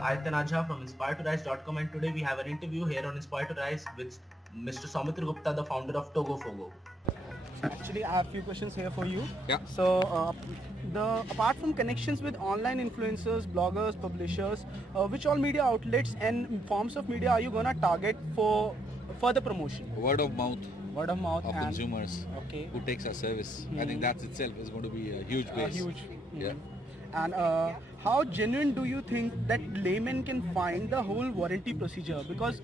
Aytan Ajha from InspireToRise.com, and today we have an interview here on Inspire to Rise with Mr. Soumitra Gupta, the founder of TogoFogo. Actually, I have a few questions here for you. Yeah. So, apart from connections with online influencers, bloggers, publishers, which all media outlets and forms of media are you gonna target for further promotion? Word of mouth Word of mouth of and consumers okay, who takes our service. I think that itself is going to be a huge base. huge. Yeah. And how genuine do you think that layman can find the whole warranty procedure? Because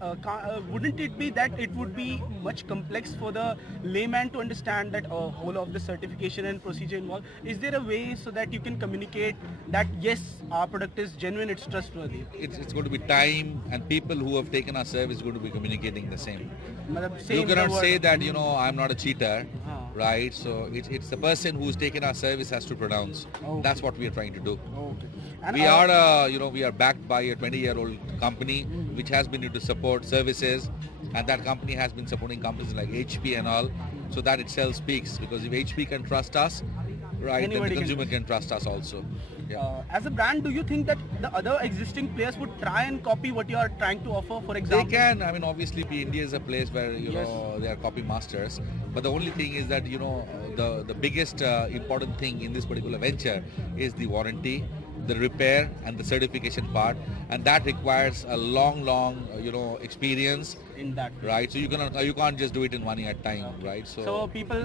wouldn't it be that it would be much complex for the layman to understand that whole of the certification and procedure involved? Is there a way so that you can communicate that yes, our product is genuine, it's trustworthy? It's going to be time, and people who have taken our service going to be communicating the same. Matlab, You same cannot word. say that, I'm not a cheater, Ah. right? So it's the person who's taken our service has to pronounce. Okay. That's what we are trying to do. Okay. And We are, we are backed by a 20-year-old company which has been into support services, and that company has been supporting companies like HP and all. So that itself speaks, because if HP can trust us, right, then Anybody the can consumer do. can trust us also. Yeah. As a brand, do you think that the other existing players would try and copy what you are trying to offer? For They example, can. I mean, obviously, India is a place where Yes. they are copy masters. But the only thing is that the biggest important thing in this particular venture is the warranty, the repair, and the certification part, and that requires a long experience, in that. right? So you can't just do it in 1 year time, right? So people,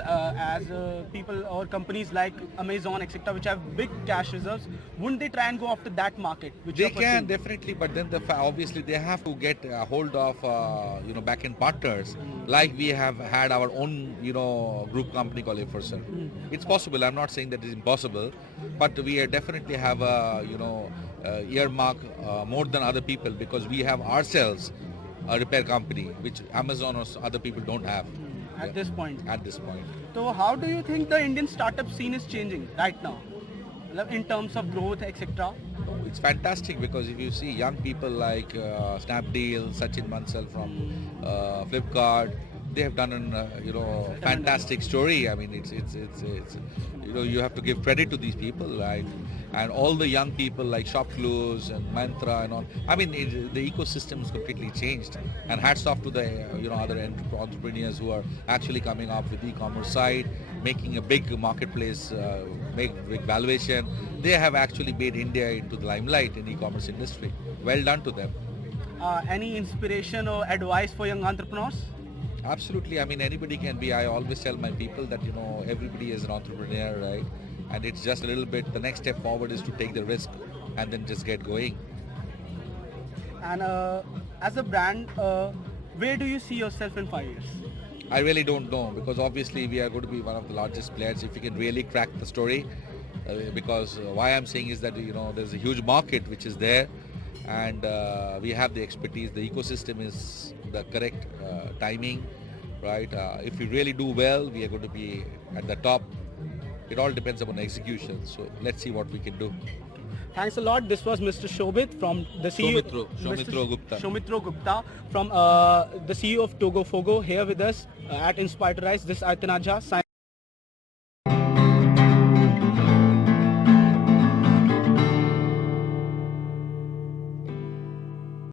people or companies like Amazon, etc., which have big cash reserves, wouldn't they try and go after that market? Which They you're can pursuing? definitely, but then obviously they have to get a hold of back-end partners. Like we have had our own group company called Efforcer. It's possible. I'm not saying that it's impossible, but we definitely have a earmark more than other people, because we have ourselves a repair company which Amazon or other people don't have At this point. At this point. So how do you think the Indian startup scene is changing right now, in terms of growth, etc.? It's fantastic, because if you see young people like Snapdeal, Sachin Mansal from Flipkart, they have done an fantastic story. I mean, it's you have to give credit to these people, right? And all the young people like Shopclose and Mantra and all. I mean, the ecosystem is completely changed. And hats off to the other entrepreneurs who are actually coming up with e-commerce side, making a big marketplace, big valuation. They have actually made India into the limelight in e-commerce industry. Well done to them. Any inspiration or advice for young entrepreneurs? Absolutely. I mean, anybody can be. I always tell my people that, everybody is an entrepreneur, right? And it's just a little bit, the next step forward is to take the risk and then just get going. And as a brand, where do you see yourself in 5 years? I really don't know, because obviously we are going to be one of the largest players if we can really crack the story. Because why I'm saying is that, there's a huge market which is there, and we have the expertise. The ecosystem is the correct timing, right? If we really do well, we are going to be at the top. It all depends upon execution. So let's see what we can do. Thanks a lot. This was Mr. Shobit from the CEO. Soumitra Gupta. Soumitra Gupta from the CEO of TogoFogo here with us at Inspire to Rise. This is Aytan Ajha.